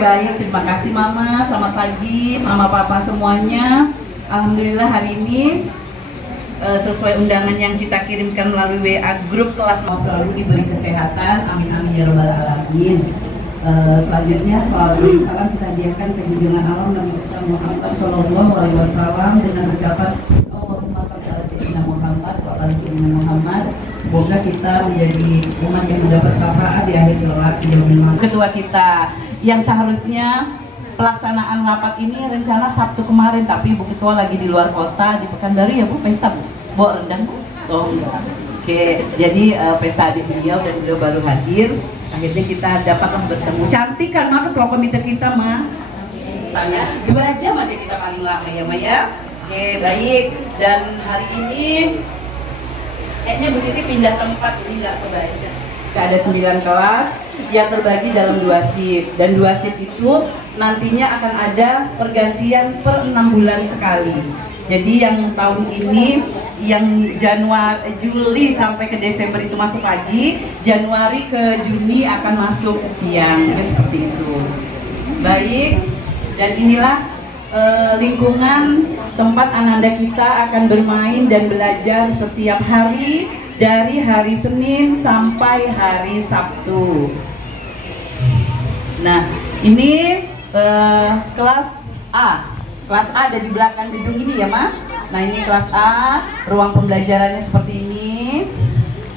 baik. Terima kasih Mama. Selamat pagi, Mama Papa semuanya. Alhamdulillah hari ini sesuai undangan yang kita kirimkan melalui WA grup kelas mau selalu diberi kesehatan. Amin amin ya rabbal alamin. Selanjutnya salam kita hadiahkan ke junjungan Allah Nabi Muhammad Shallallahu Alaihi Wasallam dengan ucapan Allahumma shalli ala sayyidina Muhammad wa ala sayyidina Muhammad. Semoga kita menjadi umat yang mendapat syafaat di akhir kelak yaumil mahsyar. Ketua kita yang seharusnya pelaksanaan rapat ini rencana Sabtu kemarin, tapi Ibu Ketua lagi di luar kota di Pekanbaru ya Bu, pesta Bu? Bawa rendang Bu? Oh enggak. Oke, jadi pesta adik beliau dan beliau baru hadir. Akhirnya kita dapatlah bertemu. Cantik kan Ma ketua komite kita Ma? Tanya 2 jam aja kita paling lama ya Ma ya. Oke baik, dan hari ini kayaknya Bu Titi pindah tempat, jadi nggak kebaca. Ada 9 kelas yang terbagi dalam 2 shift, dan 2 shift itu nantinya akan ada pergantian per 6 bulan sekali. Jadi yang tahun ini yang Juli sampai ke Desember itu masuk pagi, Januari ke Juni akan masuk siang, seperti itu. Baik, dan inilah lingkungan tempat Ananda kita akan bermain dan belajar setiap hari dari hari Senin sampai hari Sabtu. Nah, ini kelas A. Kelas A ada di belakang gedung ini ya Ma. Nah ini kelas A, ruang pembelajarannya seperti ini.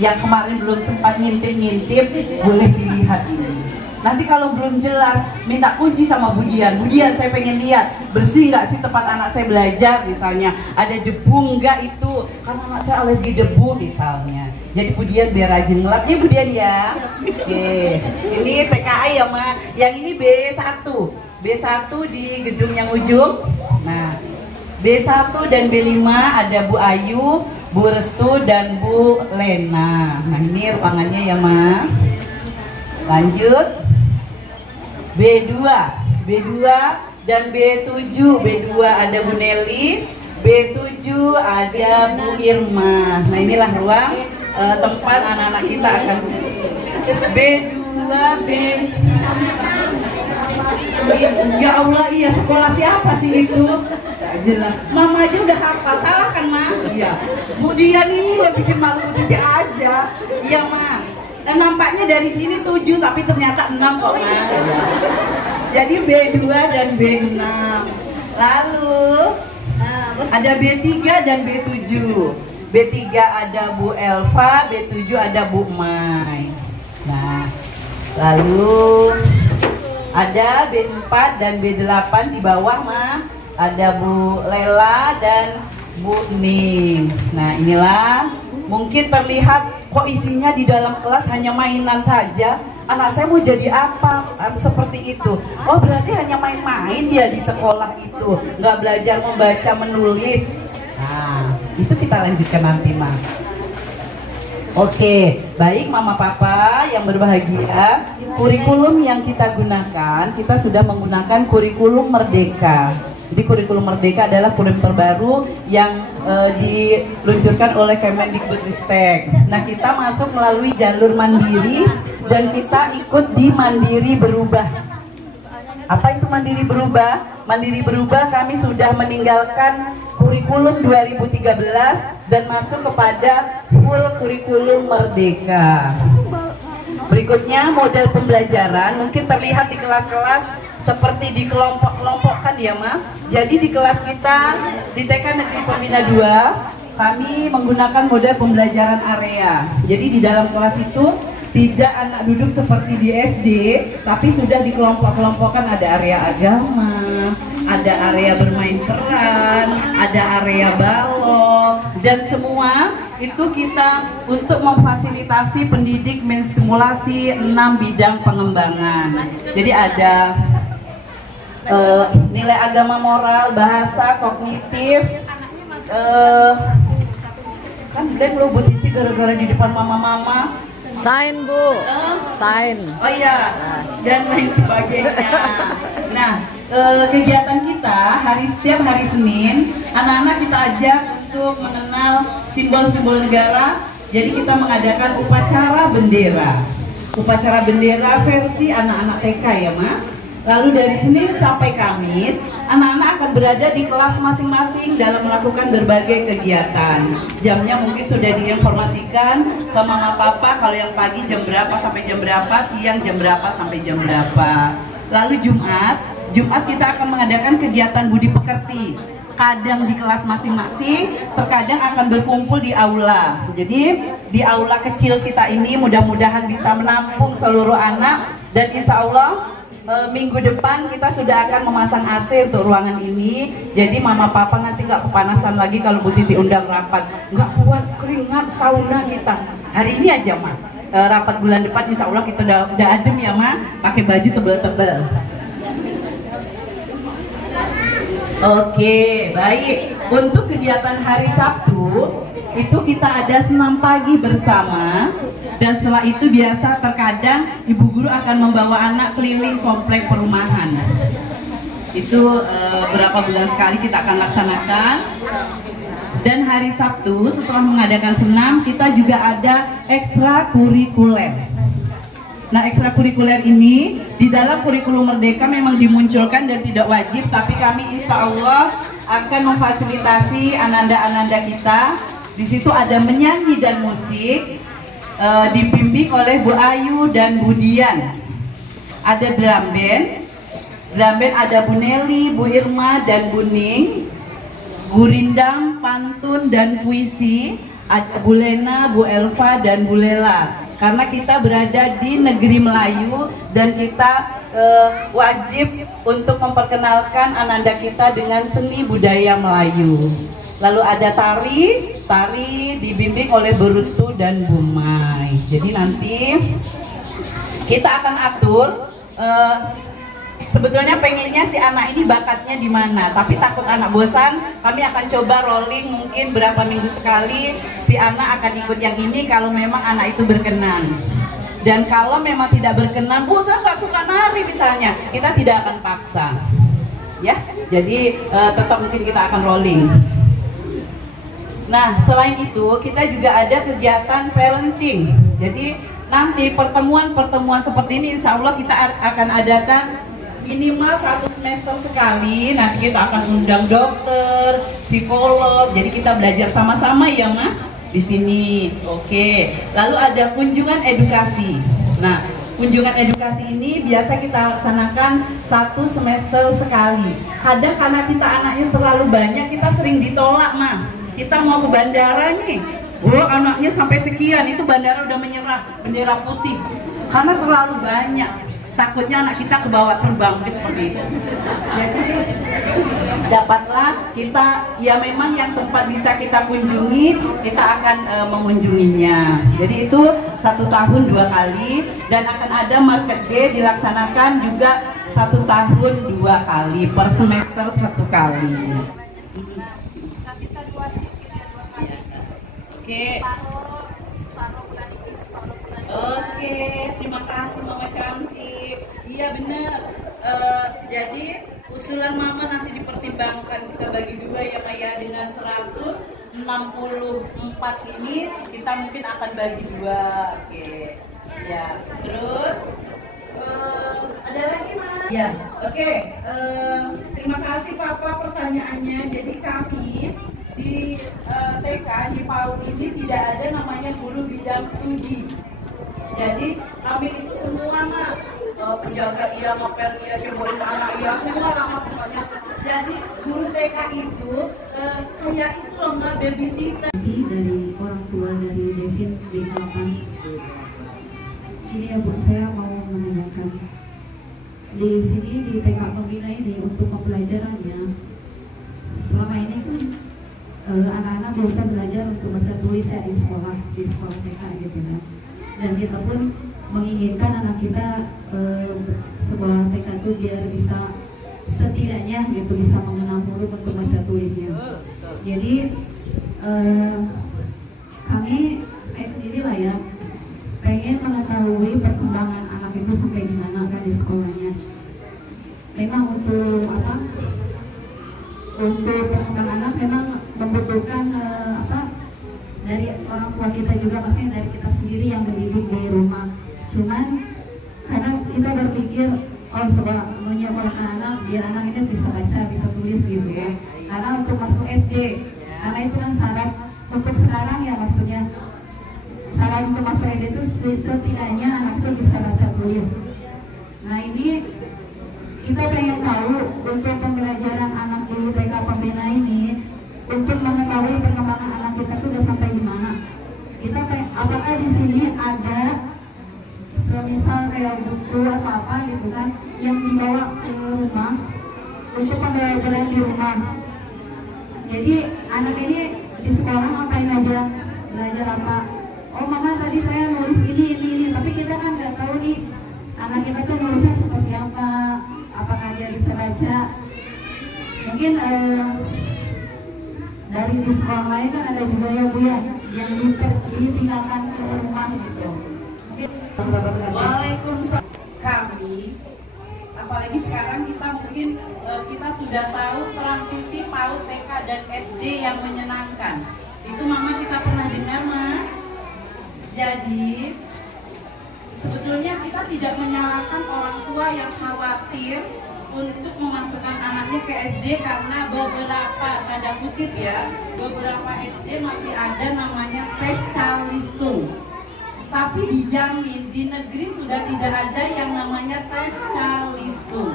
Yang kemarin belum sempat ngintip-ngintip, boleh dilihat ini. Nanti kalau belum jelas, minta kunci sama Bu Dian. Bu Dian saya pengen lihat, bersih nggak sih tempat anak saya belajar misalnya. Ada debu nggak itu, karena anak saya alergi debu misalnya. Jadi Bu Dian biar rajin ngelap ya Bu Dian ya. Oke, ini TKA ya Ma. Yang ini B1. B1 di gedung yang ujung. Nah, B1 dan B5 ada Bu Ayu, Bu Restu, dan Bu Lena. Nah, ini ruangannya ya Ma. Lanjut. B2 dan B7. B2 ada Bu Nelly, B7 ada Bu Irma. Nah, inilah ruang tempat anak-anak kita akan B2, Ya Allah, iya sekolah siapa sih itu? Gak jelas. Mama aja udah hafal, salah kan Ma? Iya. Bu Dian ini udah bikin malu Bibi aja. Iya Ma. Dan nampaknya dari sini 7 tapi ternyata 6 kok Ma. Jadi B2 dan B6. Lalu ada B3 dan B7. B3 ada Bu Elva, B7 ada Bu Mai. Nah, lalu ada B4 dan B8 di bawah Ma. Ada Bu Lela dan Bu Ning. Nah inilah, mungkin terlihat kok isinya di dalam kelas hanya mainan saja. Anak saya mau jadi apa? Seperti itu. Oh berarti hanya main-main ya di sekolah itu, nggak belajar membaca menulis. Nah itu kita lanjutkan nanti Ma. Oke, baik Mama Papa yang berbahagia, kurikulum yang kita gunakan, kita sudah menggunakan kurikulum Merdeka. Jadi kurikulum Merdeka adalah kurikulum terbaru yang diluncurkan oleh Kemendikbudristek. Nah kita masuk melalui jalur mandiri dan kita ikut di Mandiri Berubah. Apa itu Mandiri Berubah? Mandiri Berubah kami sudah meninggalkan kurikulum 2013 dan masuk kepada full kurikulum Merdeka. Berikutnya model pembelajaran, mungkin terlihat di kelas-kelas seperti dikelompok-kelompokkan ya Ma. Jadi di kelas kita di TK Negeri Pembina 2 kami menggunakan model pembelajaran area. Jadi di dalam kelas itu tidak anak duduk seperti di SD, tapi sudah dikelompok-kelompokkan, ada area agama, ada area bermain peran, ada area balok, dan semua itu kita untuk memfasilitasi pendidik menstimulasi 6 bidang pengembangan. Jadi ada nilai agama moral, bahasa, kognitif, kan blank lo Bu Titi gara-gara di depan mama-mama. Sign Bu, sign. Oh iya, dan lain sebagainya. Nah, kegiatan kita setiap hari Senin, anak-anak kita ajak untuk mengenal simbol-simbol negara. Jadi kita mengadakan upacara bendera. Upacara bendera versi anak-anak TK ya Ma. Lalu dari Senin sampai Kamis, anak-anak akan berada di kelas masing-masing dalam melakukan berbagai kegiatan. Jamnya mungkin sudah diinformasikan ke mama papa, kalau yang pagi jam berapa sampai jam berapa, siang jam berapa sampai jam berapa. Lalu Jumat kita akan mengadakan kegiatan budi pekerti. Kadang di kelas masing-masing, terkadang akan berkumpul di aula. Jadi di aula kecil kita ini mudah-mudahan bisa menampung seluruh anak, dan insya Allah minggu depan kita sudah akan memasang AC untuk ruangan ini. Jadi mama papa nanti nggak kepanasan lagi kalau Bu Titi undang rapat. Nggak kuat keringat sauna kita. Hari ini aja Ma, rapat bulan depan insya Allah kita udah adem ya Ma, pakai baju tebel-tebel. Oke, baik. Untuk kegiatan hari Sabtu itu kita ada senam pagi bersama, dan setelah itu biasa terkadang ibu guru akan membawa anak keliling komplek perumahan. Itu berapa bulan sekali kita akan laksanakan. Dan hari Sabtu setelah mengadakan senam kita juga ada ekstrakurikuler. Nah, ekstrakurikuler ini di dalam kurikulum Merdeka memang dimunculkan dan tidak wajib, tapi kami insya Allah akan memfasilitasi ananda-ananda kita. Di situ ada menyanyi dan musik, dibimbing oleh Bu Ayu dan Bu Dian. Ada drum band ada Bu Nelly, Bu Irma dan Bu Ning. Bu Rindang, pantun dan puisi, ada Bu Lena, Bu Elva dan Bu Lela. Karena kita berada di negeri Melayu dan kita wajib untuk memperkenalkan ananda kita dengan seni budaya Melayu. Lalu ada tari dibimbing oleh Bu Rustu dan Bu Mai. Jadi nanti kita akan atur, sebetulnya pengennya si anak ini bakatnya di mana, tapi takut anak bosan, kami akan coba rolling mungkin berapa minggu sekali si anak akan ikut yang ini kalau memang anak itu berkenan. Dan kalau memang tidak berkenan, Bu saya nggak suka nari misalnya, kita tidak akan paksa, ya. Jadi tetap mungkin kita akan rolling. Nah, selain itu kita juga ada kegiatan parenting. Jadi nanti pertemuan seperti ini insya Allah kita akan adakan minimal 1 semester sekali. Nanti kita akan undang dokter, psikolog. Jadi kita belajar sama-sama ya Ma di sini. Oke. Lalu ada kunjungan edukasi. Nah, kunjungan edukasi ini biasa kita laksanakan 1 semester sekali. Kadang karena kita anaknya terlalu banyak, kita sering ditolak Ma. Kita mau ke bandara nih, anaknya sampai sekian, itu bandara udah menyerah bendera putih karena terlalu banyak. Takutnya anak kita kebawa terbang seperti itu. Jadi dapatlah kita, ya memang yang tempat bisa kita kunjungi, kita akan mengunjunginya. Jadi itu 1 tahun 2 kali, dan akan ada market day dilaksanakan juga 1 tahun 2 kali, per semester 1 kali. Oke, terima kasih Mama cantik. Iya benar. Jadi usulan Mama nanti dipertimbangkan, kita bagi 2 ya Maya, dengan 164 ini kita mungkin akan bagi 2. Oke. Ya, terus ada lagi Mas? Ya, oke. Terima kasih Papa pertanyaannya. Jadi kami di TK di PAUD ini tidak ada namanya guru bidang studi. Jadi kami itu semua penjaga iya, ngepel iya, cobain anak iya, semua lama pokoknya. Jadi guru TK itu kayak itu loh babysitter. Dari orang tua dari Devin Bekapan. Ini ya Bu, saya mau menanyakan di sini di TK Pembina ini untuk pembelajarannya selama ini kan anak-anak bisa belajar untuk baca tulis ya di sekolah TK gitu kan. Dan kita pun menginginkan anak kita sekolah TK itu biar bisa setidaknya gitu bisa mengenal huruf untuk baca tulisnya. Jadi saya sendiri lah ya pengen mengetahui perkembangan anak itu sampai di mana kan di sekolahnya. Memang untuk untuk perkembangan anak memang membutuhkan dari orang tua kita juga, maksudnya dari kita sendiri yang mendidik di rumah. Cuman kadang kita berpikir sekolah menyekolahkan anak biar anak ini bisa baca, bisa tulis gitu ya. Karena untuk masuk SD, karena itu kan syarat untuk sekarang ya, maksudnya syarat untuk masuk SD itu setidaknya anak itu bisa baca tulis. Nah ini kita pengen tahu untuk pembelajaran anak di TK Pembina ini, untuk mengetahui perkembangan anak kita itu udah sampai di mana. Kita apakah di sini ada semisal kayak buku atau apa gitu kan yang dibawa ke rumah untuk pembelajaran di rumah. Jadi anak ini di sekolah ngapain aja, belajar apa? Oh mama tadi saya nulis ini, tapi kita kan nggak tahu nih anak kita tuh nulisnya seperti apa, apakah dia bisa baca. Mungkin dari di sekolah lain kan ada juga ya Bu ya yang ditinggalkan ke rumah gitu. Waalaikumsalam. Kami, apalagi sekarang kita mungkin kita sudah tahu transisi PAUD, TK dan SD yang menyenangkan. Itu mama kita pernah dengar mah. Jadi sebetulnya kita tidak menyalahkan orang tua yang khawatir untuk memasukkan anaknya ke SD karena beberapa, tanda kutip ya, beberapa SD masih ada namanya tes calistung. Tapi dijamin di negeri sudah tidak ada yang namanya tes calistung.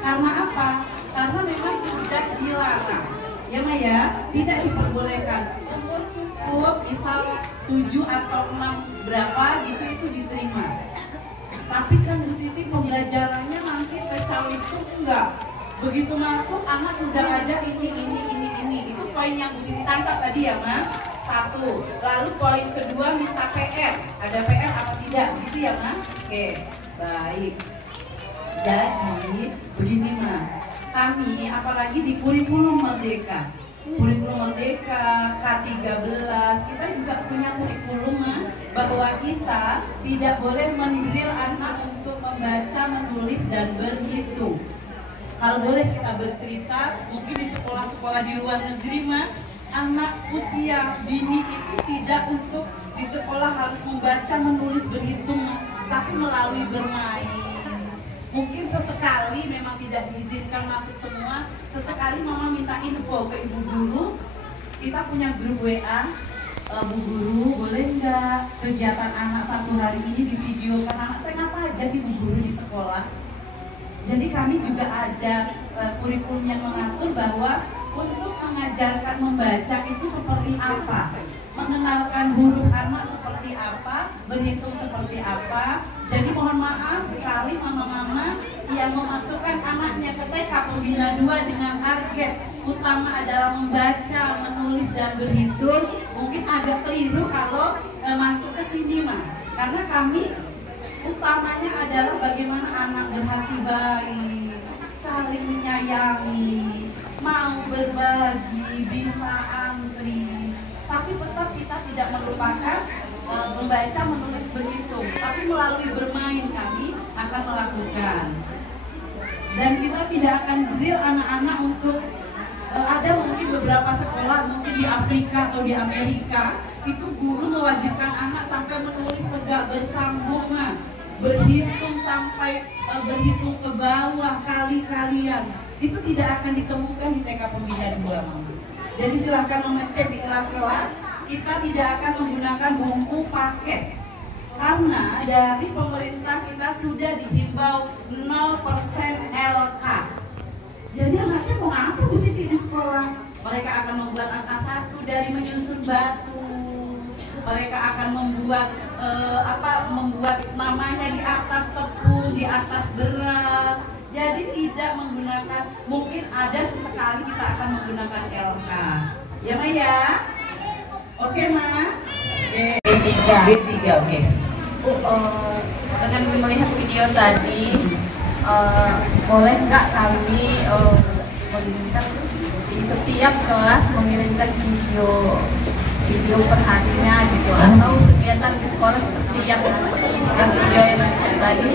Karena apa? Karena memang sudah dilarang. Ya Maya, tidak diperbolehkan. Umur cukup, misal 7 atau 6 berapa gitu itu diterima. Tapi kan di titik pembelajarannya nanti tes calistung enggak. Begitu masuk anak sudah ada ini. Itu poin yang ditangkap tadi ya Ma. 1. Lalu poin kedua minta PR. Ada PR apa tidak? Gitu ya Ma. Oke, baik. Jadi begini Ma. Kami apalagi di kurikulum Merdeka. Kurikulum Merdeka K13 kita juga punya kurikulum bahwa kita tidak boleh mendrill anak untuk membaca, menulis dan berhitung. Kalau boleh kita bercerita, mungkin di sekolah-sekolah di luar negeri anak usia dini itu tidak untuk di sekolah harus membaca, menulis, berhitung, tapi melalui bermain. Mungkin sesekali memang tidak diizinkan masuk semua. Sesekali mama minta info ke ibu guru. Kita punya grup WA. Bu guru, boleh nggak kegiatan anak satu hari ini divideokan? Anak saya ngapa aja sih Bu guru di sekolah? Jadi kami juga ada kurikulum yang mengatur bahwa untuk mengajarkan membaca itu seperti apa, mengenalkan huruf anak seperti apa, berhitung seperti apa. Jadi mohon maaf sekali mama-mama yang memasukkan anaknya ke TK Pembina 2 dengan target utama adalah membaca, menulis dan berhitung, mungkin agak keliru kalau masuk ke sini karena kami utamanya adalah bagaimana anak berhati baik, saling menyayangi, mau berbagi, bisa antri, tapi tetap kita tidak melupakan membaca, menulis, berhitung, tapi melalui bermain kami akan melakukan. Dan kita tidak akan drill anak-anak untuk ada mungkin beberapa sekolah mungkin di Afrika atau di Amerika itu guru mewajibkan anak sampai menulis tegak bersambung, berhitung sampai berhitung ke bawah kali-kalian. Itu tidak akan ditemukan di TK Pembina 2 Mama. Jadi silahkan mengecek di kelas-kelas. Kita tidak akan menggunakan buku paket karena dari pemerintah kita sudah dihimbau 0% LK. Jadi anak saya mau apa Bu Titi di sekolah? Mereka akan membuat angka 1 dari menyusun batu. Mereka akan membuat membuat namanya di atas tepung, di atas beras. Jadi tidak menggunakan, mungkin ada sesekali kita akan menggunakan LK. Ya Ma ya? Oke Ma? B3, oke. Dengan melihat video tadi, boleh nggak kami mengirimkan di setiap kelas mengirimkan video perharinya gitu, atau kegiatan di sekolah seperti yang video yang tadi,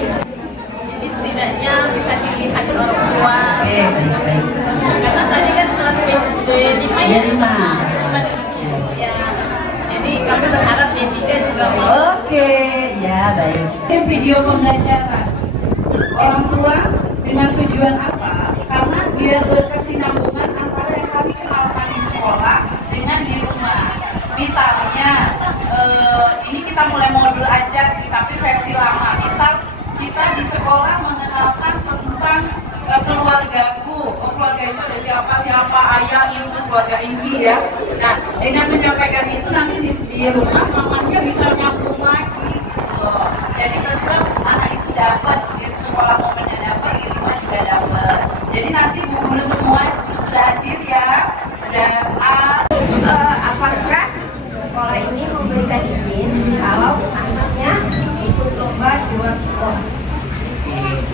jadi setidaknya bisa dilihat orang tua. Karena tadi kan kelas B5 ya, jadi kami berharap D3 juga mau. Oke, ya baik. Ini video pembelajaran orang tua Dengan tujuan apa? Karena biar berkesinambungan antara yang kami kenalkan di sekolah dengan di rumah. Misalnya, ini kita mulai modul aja, tapi versi lama. Misal kita di sekolah mengenalkan tentang keluargaku. Keluarga itu ada siapa, ayah, ibu, keluarga inti ya. Nah, dengan menyampaikan itu nanti di rumah mamanya bisa nyambung lagi. Jadi tetap anak itu dapat di sekolah momennya dapat, di rumah juga dapat. Jadi nanti guru semua sudah hadir ya. Dan apakah sekolah ini memberikan izin kalau anaknya ikut lomba di luar sekolah?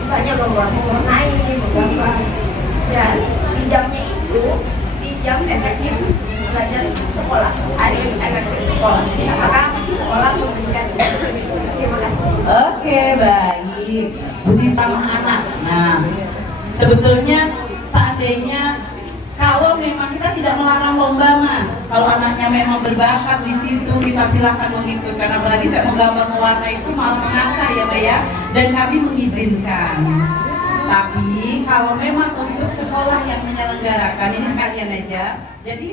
Misalnya lomba mewarnai, menggambar, dan di jamnya itu, di jam efektif belajar sekolah, hari efektif sekolah. Apakah sekolah memberikan izin? Terima kasih. Oke, baik. Budi Tamah anak. Nah, sebetulnya seandainya kalau memang kita tidak melarang lomba mah, kalau anaknya memang berbakat di situ kita silakan mengikut, karena apalagi tidak menggambar mewarna itu malah mengasah ya Mbak ya, dan kami mengizinkan. Tapi kalau memang untuk sekolah yang menyelenggarakan ini sekalian aja, jadi